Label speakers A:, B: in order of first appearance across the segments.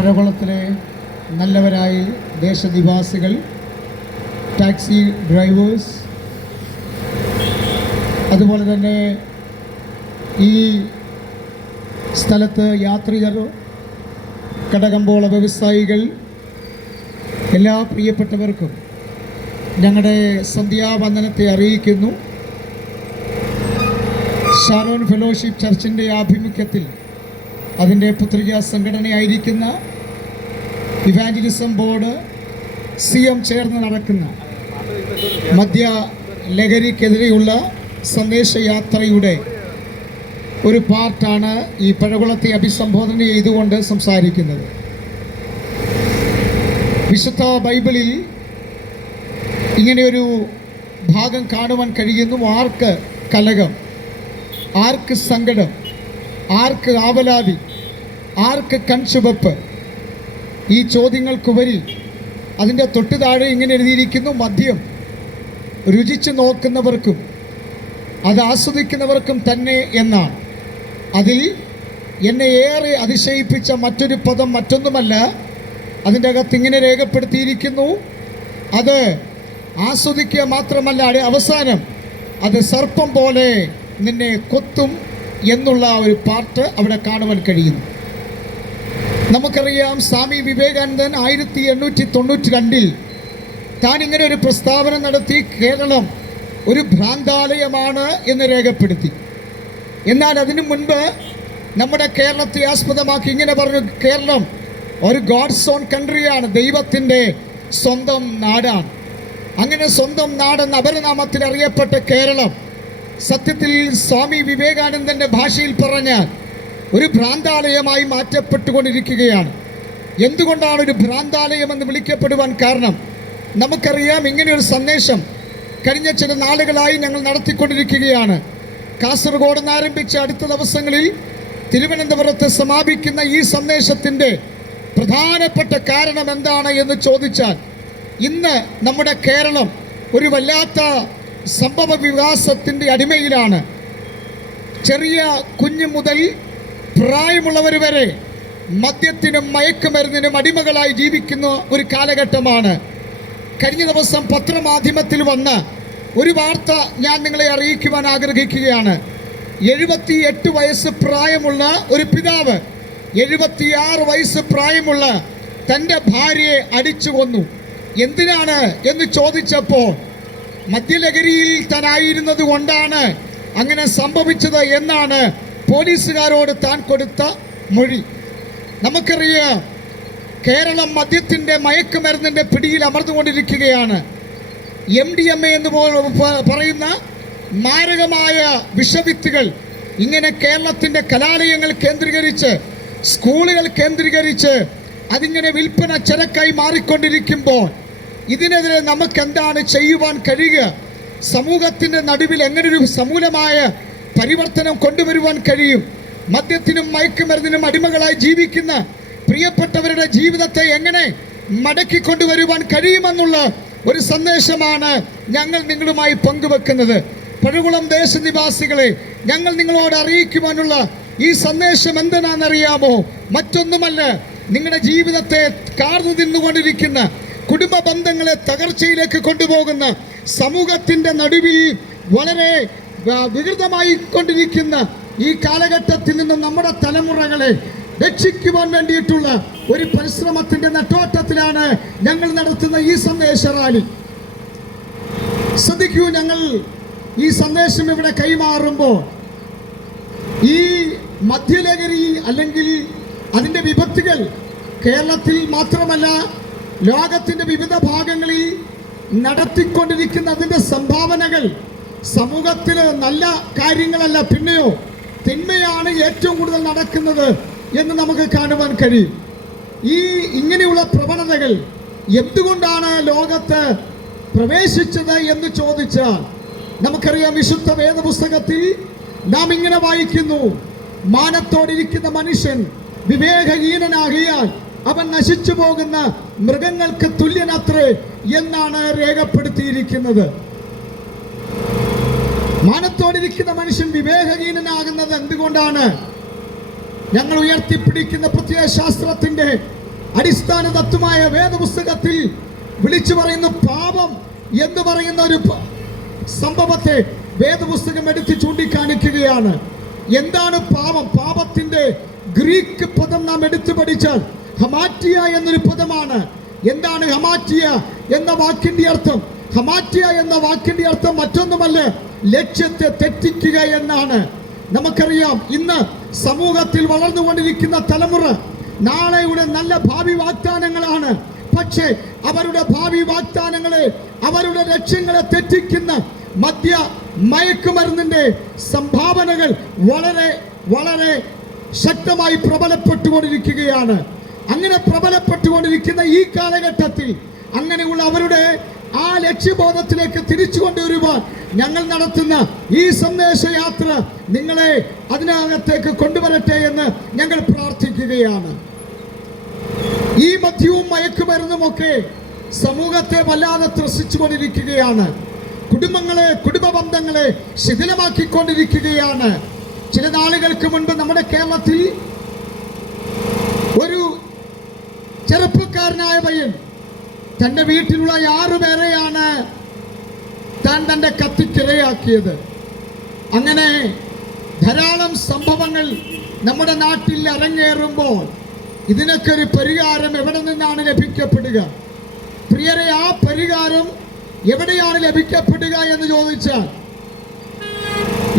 A: പഴകുളത്തിലെ നല്ലവരായ ദേശനിവാസികൾ taxi drivers അതുപോലെ തന്നെ ഈ സ്ഥലത്ത് യാത്രികർ കടകമ്പോള വ്യവസായികൾ എല്ലാ പ്രിയപ്പെട്ടവർക്കും ഞങ്ങളുടെ സന്ധ്യാവന്ദനത്തെ അറിയിക്കുന്നു. ഷാരോൺ ഫെലോഷിപ്പ് ചർച്ചിന്റെ ആഭിമുഖ്യത്തിൽ അതിന്റെ പുത്രിക സംഘടനയായിരിക്കുന്ന ഇവാഞ്ചലിസം ബോർഡ് സി എം ചേർന്ന് നടക്കുന്ന മദ്യ ലഹരിക്കെതിരെയുള്ള സന്ദേശയാത്രയുടെ ഒരു പാർട്ടാണ് ഈ പഴകുളത്തെ അഭിസംബോധന ചെയ്തുകൊണ്ട് സംസാരിക്കുന്നത്. വിശുദ്ധ ബൈബിളിൽ ഇങ്ങനെയൊരു ഭാഗം കാണുവാൻ കഴിയുന്നു. ആർക്ക് കലകം ആർക്ക് സങ്കടം? ആർക്ക് ആവലാതി? ആർക്ക് കൺചുവപ്പ് ഈ ചോദ്യങ്ങൾക്കുപരി അതിന്റെ തൊട്ട് താഴെ ഇങ്ങനെ എഴുതിയിരിക്കുന്നു മദ്യം. രുചിച്ചു നോക്കുന്നവർക്കും അത് ആസ്വദിക്കുന്നവർക്കും തന്നെ എന്നാണ്. അതിൽ എന്നെ ഏറെ അതിശയിപ്പിച്ച മറ്റൊരു പദം മറ്റൊന്നുമല്ല അതിന്റെ അകത്ത് ഇങ്ങനെ രേഖപ്പെടുത്തിയിരിക്കുന്നു. അത് ആസ്വദിക്കുക മാത്രമല്ല അവസാനം അത് സർപ്പം പോലെ നിന്നെ കൊത്തും എന്നുള്ള ഒരു പാർട്ട് അവിടെ കാണുവാൻ കഴിയുന്നു. നമുക്കറിയാം സ്വാമി വിവേകാനന്ദൻ ആയിരത്തി എണ്ണൂറ്റി തൊണ്ണൂറ്റി രണ്ടിൽ താൻ ഇങ്ങനെ ഒരു പ്രസ്താവന നടത്തി കേരളം ഒരു ഭ്രാന്താലയമാണ് എന്ന് രേഖപ്പെടുത്തി. എന്നാൽ അതിനു മുൻപ് നമ്മുടെ കേരളത്തെ ആസ്പദമാക്കി ഇങ്ങനെ പറഞ്ഞു കേരളം ഒരു ഗോഡ്സ് ഓൺ കൺട്രിയാണ് ദൈവത്തിന്റെ സ്വന്തം നാടാണ്. അങ്ങനെ സ്വന്തം നാടെന്ന അപരനാമത്തിൽ അറിയപ്പെട്ട കേരളം സത്യത്തിൽ സ്വാമി വിവേകാനന്ദന്റെ ഭാഷയിൽ പറഞ്ഞാൽ ഒരു ഭ്രാന്താലയമായി മാറ്റപ്പെട്ടുകൊണ്ടിരിക്കുകയാണ്. എന്തുകൊണ്ടാണ് ഒരു ഭ്രാന്താലയം എന്ന് വിളിക്കപ്പെടുവാൻ കാരണം? നമുക്കറിയാം ഇങ്ങനെയൊരു സന്ദേശം കഴിഞ്ഞ ചില നാളുകളായി ഞങ്ങൾ നടത്തിക്കൊണ്ടിരിക്കുകയാണ്. കാസർഗോഡ് നിന്ന് ആരംഭിച്ച അടുത്ത ദിവസങ്ങളിൽ തിരുവനന്തപുരത്ത് സമാപിക്കുന്ന ഈ സന്ദേശത്തിന്റെ പ്രധാനപ്പെട്ട കാരണം എന്താണ് എന്ന് ചോദിച്ചാൽ ഇന്ന് നമ്മുടെ കേരളം ഒരു വല്ലാത്ത സംഭവ വികാസത്തിന്റെ അടിമയിലാണ്. ചെറിയ കുഞ്ഞു മുതൽ പ്രായമുള്ളവർ വരെ മദ്യത്തിനും മയക്കുമരുന്നിനും അടിമകളായി ജീവിക്കുന്ന ഒരു കാലഘട്ടമാണ്. കഴിഞ്ഞ ദിവസം പത്രമാധ്യമത്തിൽ വന്ന ഒരു വാർത്ത ഞാൻ നിങ്ങളെ അറിയിക്കുവാൻ ആഗ്രഹിക്കുകയാണ്. എഴുപത്തി എട്ട് വയസ്സ് പ്രായമുള്ള ഒരു പിതാവ് എഴുപത്തിയാറ് വയസ്സ് പ്രായമുള്ള തന്റെ ഭാര്യയെ അടിച്ചു കൊന്നു. എന്തിനാണ് എന്ന് ചോദിച്ചപ്പോൾ മദ്യലഹരിയിൽ തനായിരുന്നത് കൊണ്ടാണ് അങ്ങനെ സംഭവിച്ചത് എന്നാണ് പോലീസുകാരോട് താൻ കൊടുത്ത മൊഴി. നമുക്കറിയാം കേരളം മദ്യത്തിന്റെ മയക്കുമരുന്നിന്റെ പിടിയിൽ അമർന്നുകൊണ്ടിരിക്കുകയാണ്. എം ഡി എം എ എന്ന് പറയുന്ന മാരകമായ വിഷവിത്തുകൾ ഇങ്ങനെ കേരളത്തിന്റെ കലാലയങ്ങൾ കേന്ദ്രീകരിച്ച് സ്കൂളുകൾ കേന്ദ്രീകരിച്ച് അതിങ്ങനെ വിൽപ്പന ചരക്കായി മാറിക്കൊണ്ടിരിക്കുമ്പോൾ ഇതിനെതിരെ നമുക്ക് എന്താണ് ചെയ്യുവാൻ കഴിയുക? സമൂഹത്തിന്റെ നടുവിൽ എങ്ങനെ ഒരു സമൂലമായ പരിവർത്തനം കൊണ്ടുവരുവാൻ കഴിയും. മദ്യത്തിനും മയക്കുമരുന്നിനും അടിമകളായി ജീവിക്കുന്ന പ്രിയപ്പെട്ടവരുടെ ജീവിതത്തെ എങ്ങനെ മടക്കി കൊണ്ടുവരുവാൻ കഴിയുമെന്നുള്ള ഒരു സന്ദേശമാണ് ഞങ്ങൾ നിങ്ങളുമായി പങ്കുവെക്കുന്നത്. പഴകുളം ദേശനിവാസികളെ ഞങ്ങൾ നിങ്ങളോട് അറിയിക്കുവാനുള്ള ഈ സന്ദേശം എന്തിനാണെന്നറിയാമോ മറ്റൊന്നുമല്ല നിങ്ങളുടെ ജീവിതത്തെ കാർന്നു തിന്നുകൊണ്ടിരിക്കുന്ന കുടുംബ ബന്ധങ്ങളെ തകർച്ചയിലേക്ക് കൊണ്ടുപോകുന്ന സമൂഹത്തിന്റെ നടുവിൽ വളരെ വികൃതമായി കൊണ്ടിരിക്കുന്ന ഈ കാലഘട്ടത്തിൽ നിന്നും നമ്മുടെ തലമുറകളെ രക്ഷിക്കുവാൻ വേണ്ടിയിട്ടുള്ള ഒരു പരിശ്രമത്തിന്റെ നെട്ടോട്ടത്തിലാണ് ഞങ്ങൾ നടത്തുന്ന ഈ സന്ദേശ റാലി. ശ്രദ്ധിക്കൂ ഞങ്ങൾ ഈ സന്ദേശം ഇവിടെ കൈമാറുമ്പോൾ ഈ മദ്യലഹരി അല്ലെങ്കിൽ അതിന്റെ വിപത്തുകൾ കേരളത്തിൽ മാത്രമല്ല ലോകത്തിന്റെ വിവിധ ഭാഗങ്ങളിൽ നടത്തിക്കൊണ്ടിരിക്കുന്ന അതിന്റെ സംഭാവനകൾ സമൂഹത്തിൽ നല്ല കാര്യങ്ങളല്ല പിന്നെയോ? തിന്മയാണ് ഏറ്റവും കൂടുതൽ നടക്കുന്നത് എന്ന് നമുക്ക് കാണുവാൻ കഴിയും. ഈ ഇങ്ങനെയുള്ള പ്രവണതകൾ എന്തുകൊണ്ടാണ് ലോകത്ത് പ്രവേശിച്ചത് എന്ന് ചോദിച്ചാൽ നമുക്കറിയാം വിശുദ്ധ വേദപുസ്തകത്തിൽ നാം ഇങ്ങനെ വായിക്കുന്നു മാനത്തോടിരിക്കുന്ന മനുഷ്യൻ വിവേകഹീനനാകിയാൽ അവൻ നശിച്ചു പോകുന്ന മൃഗങ്ങൾക്ക് തുല്യനത്രേ എന്നാണ് രേഖപ്പെടുത്തിയിരിക്കുന്നത്. മാനത്തോടിരിക്കുന്ന മനുഷ്യൻ വിവേകഹീനനാകുന്നത് എന്തുകൊണ്ടാണ്? ഞങ്ങൾ ഉയർത്തിപ്പിടിക്കുന്ന പ്രത്യയശാസ്ത്രത്തിന്റെ അടിസ്ഥാന തത്വമായ വേദപുസ്തകത്തിൽ വിളിച്ചു പറയുന്ന പാപം എന്ന് പറയുന്ന ഒരു സംഭവത്തെ വേദപുസ്തകം എടുത്ത് ചൂണ്ടിക്കാണിക്കുകയാണ്. എന്താണ് പാപം? പാപത്തിന്റെ ഗ്രീക്ക് പദം നാം എടുത്തു പഠിച്ചാൽ ഹമാറ്റിയ എന്നൊരു പദമാണ്. എന്താണ് ഹമാറ്റിയ എന്ന വാക്കിന്റെ അർത്ഥം? ഹമാറ്റിയ എന്ന വാക്കിന്റെ അർത്ഥം മറ്റൊന്നുമല്ല ലക്ഷ്യത്തെ തെറ്റിക്കുക എന്നാണ്. നമുക്കറിയാം ഇന്ന് സമൂഹത്തിൽ വളർന്നുകൊണ്ടിരിക്കുന്ന തലമുറ നാളെയുടെ നല്ല ഭാവി വാഗ്ദാനങ്ങളാണ്. പക്ഷേ അവരുടെ ഭാവി വാഗ്ദാനങ്ങളെ അവരുടെ ലക്ഷ്യങ്ങളെ തെറ്റിക്കുന്ന മദ്യ മയക്കുമരുന്നിന്റെ സംഭാവനകൾ വളരെ വളരെ ശക്തമായി പ്രബലപ്പെട്ടുകൊണ്ടിരിക്കുകയാണ്. അങ്ങനെ പ്രബലപ്പെട്ടുകൊണ്ടിരിക്കുന്ന ഈ കാലഘട്ടത്തിൽ അങ്ങനെയുള്ള അവരുടെ ആ ലക്ഷ്യബോധത്തിലേക്ക് തിരിച്ചു കൊണ്ടുവരുവാൻ ഞങ്ങൾ നടത്തുന്ന ഈ സന്ദേശയാത്ര നിങ്ങളെ അതിനകത്തേക്ക് കൊണ്ടുവരട്ടെ എന്ന് ഞങ്ങൾ പ്രാർത്ഥിക്കുകയാണ്. ഈ മദ്യവും മയക്കുമരുന്നുമൊക്കെ സമൂഹത്തെ വല്ലാതെ ത്രസിച്ചുകൊണ്ടിരിക്കുകയാണ്. കുടുംബങ്ങളെ കുടുംബ ബന്ധങ്ങളെ ശിഥിലമാക്കിക്കൊണ്ടിരിക്കുകയാണ്. ചില നാളുകൾക്ക് മുൻപ് നമ്മുടെ കേരളത്തിൽ ഒരു ചെറുപ്പക്കാരനായ പയ്യൻ തന്റെ വീട്ടിലുള്ള ആറുപേരെയാണ് താൻ തന്റെ കത്തിക്കിരയാക്കിയത് അങ്ങനെ ധാരാളം സംഭവങ്ങൾ നമ്മുടെ നാട്ടിൽ അരങ്ങേറുമ്പോൾ ഇതിനൊക്കെ ഒരു പരിഹാരം എവിടെ നിന്നാണ് ലഭിക്കപ്പെടുക? പ്രിയരെ ആ പരിഹാരം എവിടെയാണ് ലഭിക്കപ്പെടുക എന്ന് ചോദിച്ചാൽ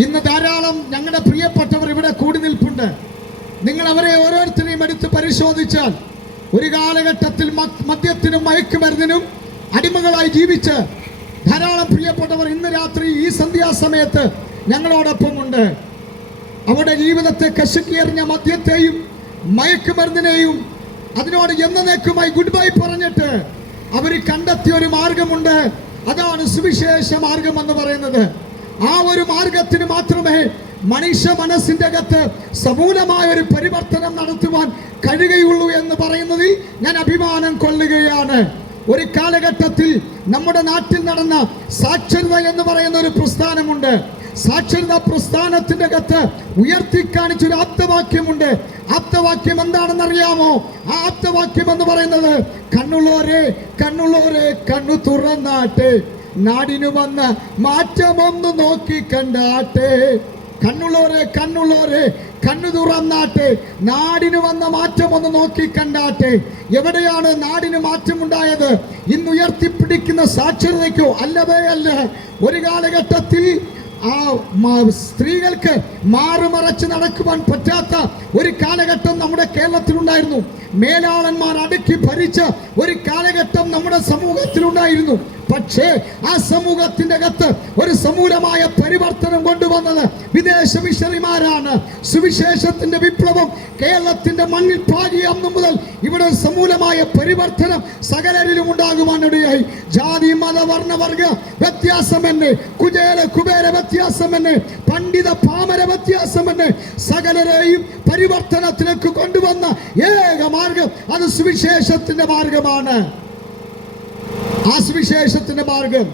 A: ഇന്ന് ധാരാളം ഞങ്ങളുടെ പ്രിയപ്പെട്ടവർ ഇവിടെ കൂടി നിൽപ്പുണ്ട്. നിങ്ങൾ അവരെ ഓരോരുത്തരെയും എടുത്ത് പരിശോധിച്ചാൽ ഒരു കാലഘട്ടത്തിൽ മദ്യത്തിനും മയക്കുമരുന്നിനും അടിമകളായി ജീവിച്ച് ധാരാളം പ്രിയപ്പെട്ടവർ ഇന്ന് രാത്രി ഈ സന്ധ്യാസമയത്ത് ഞങ്ങളോടൊപ്പമുണ്ട് അവരുടെ ജീവിതത്തെ കശുക്കിയറിഞ്ഞ മദ്യത്തെയും മയക്കുമരുന്നിനെയും അതിനോട് എന്നേക്കുമായി ഗുഡ് ബൈ പറഞ്ഞിട്ട് അവർ കണ്ടെത്തിയ ഒരു മാർഗമുണ്ട്. അതാണ് സുവിശേഷ മാർഗം എന്ന് പറയുന്നത്. ആ ഒരു മാർഗത്തിന് മാത്രമേ മനുഷ്യ മനസ്സിന്റെ അകത്ത് സമൂലമായ ഒരു പരിവർത്തനം നടത്തുവാൻ കഴിയുകയുള്ളൂ എന്ന് പറയുന്നതിൽ ഞാൻ അഭിമാനം കൊള്ളുകയാണ്. ഒരു കാലഘട്ടത്തിൽ നമ്മുടെ നാട്ടിൽ നടന്ന സാക്ഷരത എന്ന് പറയുന്ന ഒരു പ്രസ്ഥാനമുണ്ട്. സാക്ഷരതാ പ്രസ്ഥാനത്തിന്റെ അകത്ത് ഉയർത്തിക്കാണിച്ച ഒരു ആപ്തവാക്യമുണ്ട്. ആപ്തവാക്യം എന്താണെന്ന് അറിയാമോ ആ ആപ്തവാക്യം എന്ന് പറയുന്നത് കണ്ണുള്ളവരെ കണ്ണുള്ളവരെ കണ്ണു തുറന്നാട്ടെ. നാടിനു വന്ന മാറ്റമൊന്ന് നോക്കി കണ്ടാട്ടെ. കണ്ണുള്ളവരെ കണ്ണുള്ളവരെ കണ്ണു തുറന്നാട്ടെ നാടിന് വന്ന മാറ്റം ഒന്ന് നോക്കി കണ്ടാട്ടെ. എവിടെയാണ് നാടിന് മാറ്റമുണ്ടായത്? ഇന്ന് ഉയർത്തിപ്പിടിക്കുന്ന സാക്ഷരതയ്ക്കോ അല്ലവേ അല്ല. ഒരു കാലഘട്ടത്തിൽ ആ സ്ത്രീകൾക്ക് മാറുമറച്ച് നടക്കുവാൻ പറ്റാത്ത ഒരു കാലഘട്ടം നമ്മുടെ കേരളത്തിലുണ്ടായിരുന്നു. മേലാളന്മാർ അടുക്കി ഭരിച്ച ഒരു കാലഘട്ടം നമ്മുടെ സമൂഹത്തിലുണ്ടായിരുന്നു. പക്ഷേ ആ സമൂഹത്തിന്റെ അകത്ത് ഒരു സമൂലമായ പരിവർത്തനം കൊണ്ടുവന്നത് വിദേശ മിഷണറിമാരാണ്. സുവിശേഷത്തിന്റെ വിപ്ലവം കേരളത്തിന്റെ മണ്ണിൽ പാകിയ അന്നു മുതൽ ഇവിടെ സമൂലമായ പരിവർത്തനം സകലരിലും ഉണ്ടാകുവാനിടയായി. ജാതി മത വ്യത്യാസമെന്ന് കുചേല കുബേര വ്യത്യാസം എന്ന് പണ്ഡിത പാമര വ്യത്യാസം എന്ന് സകലരെയും പരിവർത്തനത്തിലേക്ക് കൊണ്ടുവന്ന ഏക മാർഗം അത് സുവിശേഷത്തിന്റെ മാർഗമാണ്. ആ സുവിശേഷത്തിന്റെ മാർഗം.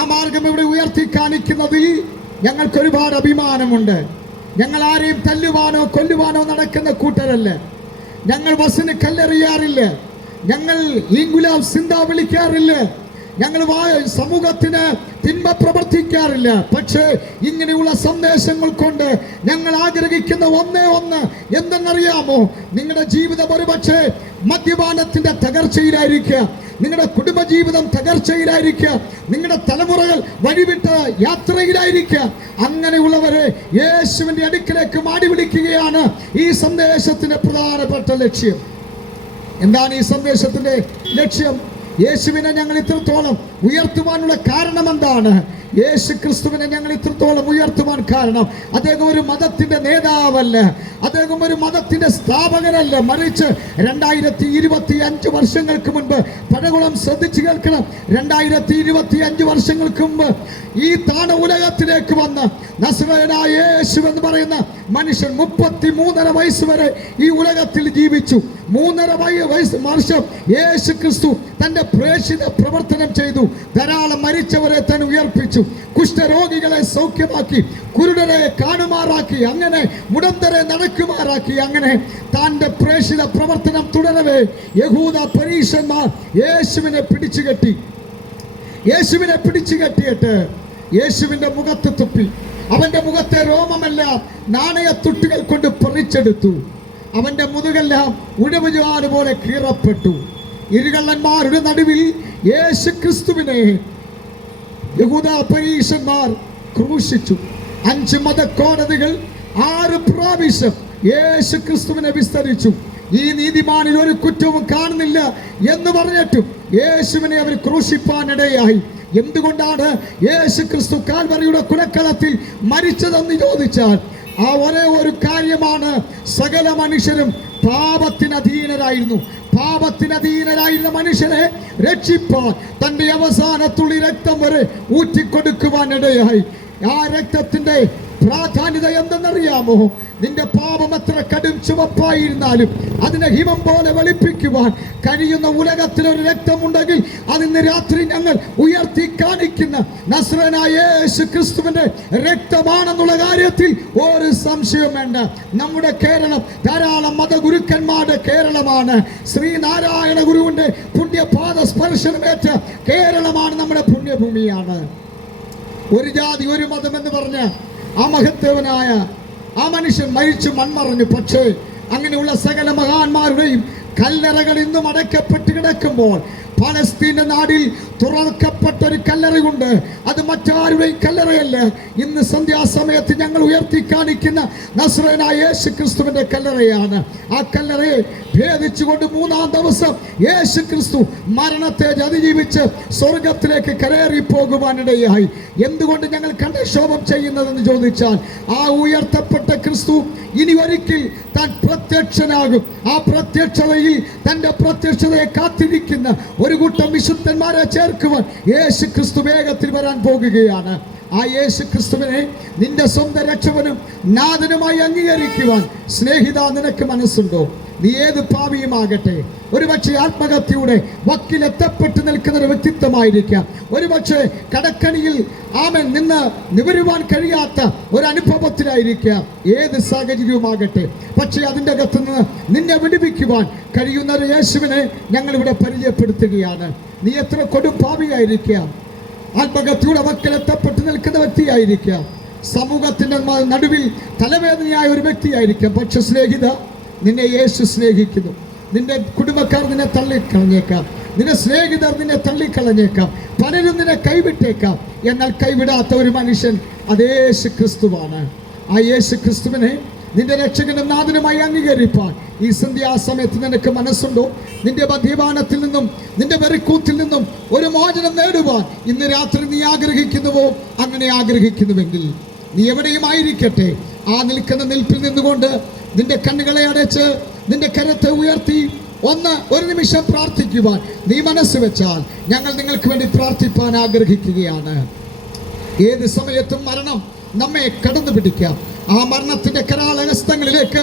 A: ആ മാർഗം ഇവിടെ ഉയർത്തി കാണിക്കുന്നതിൽ ഞങ്ങൾക്ക് ഒരുപാട് അഭിമാനമുണ്ട്. ഞങ്ങൾ ആരെയും തല്ലുവാനോ കൊല്ലുവാനോ നടക്കുന്ന കൂട്ടരല്ല. ഞങ്ങൾ ബസ്സിന് കല്ലെറിയാറില്ല. ഞങ്ങൾ ഈങ്കുലാവ് സിന്ത വിളിക്കാറില്ല. ഞങ്ങൾ സമൂഹത്തിന് തിന്മ പ്രവർത്തിക്കാറില്ല. പക്ഷേ ഇങ്ങനെയുള്ള സന്ദേശങ്ങൾ കൊണ്ട് ഞങ്ങൾ ആഗ്രഹിക്കുന്ന ഒന്നേ ഒന്ന് എന്തെന്നറിയാമോ? നിങ്ങളുടെ ജീവിതം ഒരുപക്ഷെ മദ്യപാനത്തിന്റെ തകർച്ചയിലായിരിക്കുക. നിങ്ങളുടെ കുടുംബജീവിതം തകർച്ചയിലായിരിക്കുക. നിങ്ങളുടെ തലമുറകൾ വഴിവിട്ട യാത്രയിലായിരിക്കുക. അങ്ങനെയുള്ളവരെ യേശുവിന്റെ അടുക്കിലേക്ക് മാടി വിളിക്കുകയാണ് ഈ സന്ദേശത്തിന്റെ പ്രധാനപ്പെട്ട ലക്ഷ്യം. എന്താണ് ഈ സന്ദേശത്തിന്റെ ലക്ഷ്യം? യേശുവിനെ ഞങ്ങൾ ഇത്രത്തോളം ഉയർത്തുവാനുള്ള കാരണം എന്താണ്? യേശു ക്രിസ്തുവിനെ ഞങ്ങൾ ഇത്രത്തോളം ഉയർത്തുവാൻ കാരണം അദ്ദേഹം ഒരു മതത്തിന്റെ നേതാവല്ല. അദ്ദേഹം ഒരു മതത്തിന്റെ സ്ഥാപകനല്ല. മറിച്ച് രണ്ടായിരത്തി ഇരുപത്തി അഞ്ച് വർഷങ്ങൾക്ക് മുൻപ് പഴകുളം ശ്രദ്ധിച്ചു കേൾക്കണം. രണ്ടായിരത്തി ഇരുപത്തി അഞ്ച് വർഷങ്ങൾക്ക് മുമ്പ് ഈ താണ ഉലകത്തിലേക്ക് വന്ന് നസുവേനായ യേശു എന്ന് പറയുന്ന മനുഷ്യൻ മുപ്പത്തി മൂന്നര വയസ്സ് വരെ ഈ ഉലകത്തിൽ ജീവിച്ചു. മൂന്നര വയ- വയസ്സ് വർഷം യേശു ക്രിസ്തു തന്റെ പ്രേക്ഷിത പ്രവർത്തനം ചെയ്തു. ധാരാളം മരിച്ചവരെ താൻ ഉയർപ്പിച്ചു. കുഷ്ഠരോഗികളെ സൗഖ്യമാക്കി. കുരുടരെ കാണുമാറാക്കി. അങ്ങനെ മുടന്തരെ നടക്കുമാറാക്കി. അങ്ങനെ തന്റെ പ്രേക്ഷിത പ്രവർത്തനം തുടരവേ. യഹൂദ പരീക്ഷന്മാർ യേശുവിനെ പിടിച്ചു കെട്ടി യേശുവിനെ പിടിച്ചു കെട്ടിയിട്ട് യേശുവിന്റെ മുഖത്ത് തുപ്പി. അവന്റെ മുഖത്തെ രോമമെല്ലാം നാണയത്തുട്ടുകൾ കൊണ്ട് പറിച്ചെടുത്തു. അവന്റെ മുതുകെല്ലാം ഉഴവുചാൽ പോലെ കീറപ്പെട്ടു. ഇരുകള്ളന്മാരുടെ നടുവിൽ യേശു ക്രിസ്തുവിനെ യഹൂദ പരീശന്മാർ ക്രൂശിച്ചു. അഞ്ച് മതക്കോടതികൾ ആറ് പ്രാവശ്യം യേശു ക്രിസ്തുവിനെ വിസ്തരിച്ചു. ഈ നീതിമാനിൽ ഒരു കുറ്റവും കാണുന്നില്ല എന്ന് പറഞ്ഞിട്ടും യേശുവിനെ അവർ ക്രൂശിപ്പാനിടയായി. എന്തുകൊണ്ടാണ് യേശു ക്രിസ്തു കാൽവറിയുടെ കുലക്കളത്തിൽ മരിച്ചതെന്ന് ചോദിച്ചാൽ ആ ഒരേ ഒരു കാര്യമാണ് സകല മനുഷ്യരും പാപത്തിന് അധീനരായിരുന്നു പാപത്തിന് മനുഷ്യനെ രക്ഷിപ്പാൻ തന്റെ അവസാന തുള്ളി രക്തം വരെ ഊറ്റിക്കൊടുക്കുവാൻ ഇടയായി ആ രക്തത്തിന്റെ പ്രാധാന്യത എന്തെന്നറിയാമോ? നിന്റെ പാപം എത്ര കടും ചുവപ്പായിരുന്നാലും അതിനെ ഹിമം പോലെ വെളുപ്പിക്കുവാൻ കഴിയുന്ന ഉലകത്തിലൊരു രക്തമുണ്ടെങ്കിൽ അതിന്ന് രാത്രി ഞങ്ങൾ ഉയർത്തി കാണിക്കുന്ന നസ്രനായ യേശു ക്രിസ്തുവിന്റെ രക്തമാണെന്നുള്ള കാര്യത്തിൽ ഒരു സംശയവും വേണ്ട. നമ്മുടെ കേരളം ധാരാളം മതഗുരുക്കന്മാരുടെ കേരളമാണ്. ശ്രീനാരായണ ഗുരുവിന്റെ പുണ്യപാദ സ്പർശനമേറ്റ കേരളമാണ് നമ്മുടെ പുണ്യഭൂമിയാണ്. ഒരു ജാതി ഒരു മതം എന്ന് പറഞ്ഞ ആ മഹത്തേവനായ ആ മനുഷ്യൻ മരിച്ചു മൺമറഞ്ഞു. പക്ഷേ അങ്ങനെയുള്ള സകല മഹാന്മാരുടെയും കല്ലറകൾ ഇന്നും അടയ്ക്കപ്പെട്ട് കിടക്കുമ്പോൾ പലസ്തീന്റെ നാടിൽ തുറക്കപ്പെട്ട ഒരു കല്ലറയുണ്ട് അത് മറ്റാരുടെയും കല്ലറയല്ല. ഇന്ന് സന്ധ്യാസമയത്ത് ഞങ്ങൾ ഉയർത്തി കാണിക്കുന്ന നസ്രനായ യേശു ക്രിസ്തുവിന്റെ കല്ലറയാണ്. ആ കല്ലറയെ ഭേദിച്ചുകൊണ്ട് മൂന്നാം ദിവസം യേശു ക്രിസ്തു മരണത്തെ അതിജീവിച്ച് സ്വർഗത്തിലേക്ക് കരേറി പോകുവാനിടയായി എന്തുകൊണ്ട് ഞങ്ങൾ കണ്ടക്ഷോഭം ചെയ്യുന്നതെന്ന് ചോദിച്ചാൽ ആ ഉയർത്തപ്പെട്ട ക്രിസ്തു ഇനി ഒരിക്കൽ താൻ പ്രത്യക്ഷനാകും. ആ പ്രത്യക്ഷതയിൽ തന്റെ പ്രത്യക്ഷതയെ കാത്തിരിക്കുന്ന ഒരു കൂട്ടം വിശുദ്ധന്മാരെ ചേർക്കുവാൻ യേശു ക്രിസ്തു വേഗത്തിൽ വരാൻ പോകുകയാണ്. ആ യേശു ക്രിസ്തുവിനെ നിന്റെ സ്വന്തം രക്ഷകനും നാഥനുമായി അംഗീകരിക്കുവാൻ സ്നേഹിത നിനക്ക് മനസ്സുണ്ടോ? നീ ഏത് പാവിയുമാകട്ടെ ഒരുപക്ഷെ ആത്മഹത്യയുടെ വക്കിലെത്തപ്പെട്ട് നിൽക്കുന്ന ഒരു വ്യക്തിത്വമായിരിക്കാം. ഒരുപക്ഷെ കടക്കണിയിൽ ആമൻ നിന്ന് നിവരുവാൻ കഴിയാത്ത അനുഭവത്തിലായിരിക്കാം ഏത് സാഹചര്യവുമാകട്ടെ. പക്ഷേ അതിന്റെ അകത്തു നിന്ന് നിന്നെ വിടിപ്പിക്കുവാൻ കഴിയുന്ന ഒരു യേശുവിനെ ഞങ്ങളിവിടെ പരിചയപ്പെടുത്തുകയാണ്. നീ എത്ര കൊടുപ്പാവിയായിരിക്കാം ആത്മഹത്യയുടെ വക്കലെത്തപ്പെട്ട് നിൽക്കുന്ന വ്യക്തിയായിരിക്കാം. സമൂഹത്തിന്റെ നടുവിൽ തലവേദനയായ ഒരു വ്യക്തിയായിരിക്കാം. പക്ഷെ സ്നേഹിത നിന്നെ യേശു സ്നേഹിക്കുന്നു. നിന്റെ കുടുംബക്കാർ നിന്നെ തള്ളിക്കളഞ്ഞേക്കാം. നിന്റെ സ്നേഹിതർ നിന്നെ തള്ളിക്കളഞ്ഞേക്കാം. പലരും നിന്നെ കൈവിട്ടേക്കാം. എന്നാൽ കൈവിടാത്ത ഒരു മനുഷ്യൻ അതേശു ക്രിസ്തുവാണ് ആ യേശു ക്രിസ്തുവിനെ നിന്റെ രക്ഷകനും നാഥനുമായി അംഗീകരിപ്പാൻ. ഈ സന്ധ്യാസമയത്ത് നിനക്ക് മനസ്സുണ്ടോ? നിന്റെ മദ്യപാനത്തിൽ നിന്നും നിന്റെ വെറിക്കൂത്തിൽ നിന്നും ഒരു മോചനം നേടുവാൻ ഇന്ന് രാത്രി നീ ആഗ്രഹിക്കുന്നുവോ? അങ്ങനെ ആഗ്രഹിക്കുന്നുവെങ്കിൽ നീ എവിടെയും ആയിരിക്കട്ടെ. ആ നിൽക്കുന്ന നിൽപ്പിൽ നിന്നുകൊണ്ട് നിന്റെ കണ്ണുകളെ അടച്ച് നിന്റെ കരത്തെ ഉയർത്തി ഒന്ന് ഒരു നിമിഷം പ്രാർത്ഥിക്കുവാൻ. നീ മനസ്സ് വെച്ചാൽ ഞങ്ങൾ നിങ്ങൾക്ക് വേണ്ടി പ്രാർത്ഥിപ്പാൻ ആഗ്രഹിക്കുകയാണ്. ഏത് സമയത്തും മരണം നമ്മെ കടന്നു പിടിക്കാം. ആ മരണത്തിന്റെ കരാളഹസ്തങ്ങളിലേക്ക്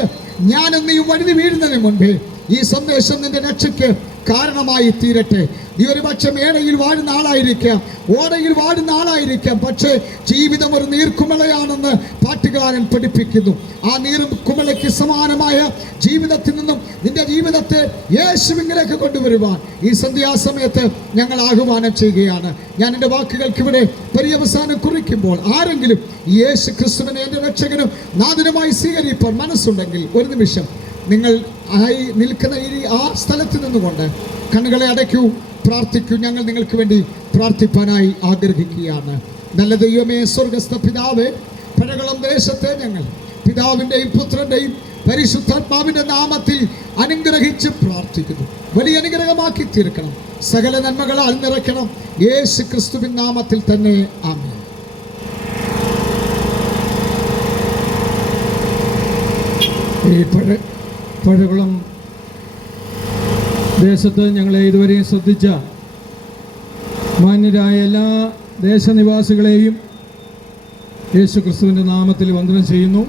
A: ഞാനും നീയും വഴുതി വീഴുന്നതിന് മുൻപേ ഈ സന്ദേശം നിന്റെ രക്ഷയ്ക്ക് കാരണമായി തീരട്ടെ. നീ ഒരു പക്ഷെ മേടയിൽ വാഴുന്ന ആളായിരിക്കാം. ഓടയിൽ വാഴുന്ന ആളായിരിക്കാം. പക്ഷേ ജീവിതം ഒരു നീർക്കുമളയാണെന്ന് പാട്ടുകാരൻ പഠിപ്പിക്കുന്നു. ആ നീർക്കുമലയ്ക്ക് സമാനമായ ജീവിതത്തിൽ നിന്നും നിന്റെ ജീവിതത്തെ യേശുവിങ്ങിലേക്ക് കൊണ്ടുവരുവാൻ ഈ സന്ധ്യാസമയത്ത് ഞങ്ങൾ ആഹ്വാനം ചെയ്യുകയാണ്. ഞാൻ എന്റെ വാക്കുകൾക്ക് ഇവിടെ പര്യവസാനം കുറിക്കുമ്പോൾ ആരെങ്കിലും യേശു ക്രിസ്തുവിനെ എന്റെ രക്ഷകനും നാഥനുമായി സ്വീകരിപ്പാൻ മനസ്സുണ്ടെങ്കിൽ ഒരു നിമിഷം നിങ്ങൾ ആയി നിൽക്കുന്ന ഈ ആ സ്ഥലത്ത് നിന്നുകൊണ്ട് കണ്ണുകളെ അടയ്ക്കൂ. പ്രാർത്ഥിക്കൂ. ഞങ്ങൾ നിങ്ങൾക്ക് വേണ്ടി പ്രാർത്ഥിപ്പാനായി ആഗ്രഹിക്കുകയാണ്. നല്ല ദൈവമേ സ്വർഗസ്ഥ പിതാവേ പഴകളം ദേശത്തെ ഞങ്ങൾ പിതാവിന്റെയും പുത്രന്റെയും പരിശുദ്ധാത്മാവിന്റെ നാമത്തിൽ അനുഗ്രഹിച്ച് പ്രാർത്ഥിക്കുന്നു. വലിയ അനുഗ്രഹമാക്കി തീർക്കണം. സകല നന്മകളാൽ നിറയ്ക്കണം. യേശു ക്രിസ്തുവിൻ നാമത്തിൽ തന്നെ. ആമേ
B: ഈ പഴ പഴകുളം ദേശത്ത് ഞങ്ങളെ ഇതുവരെയും ശ്രദ്ധിച്ച മാന്യരായ എല്ലാ ദേശനിവാസികളെയും യേശു ക്രിസ്തുവിന്റെ നാമത്തിൽ വന്ദനം ചെയ്യുന്നു.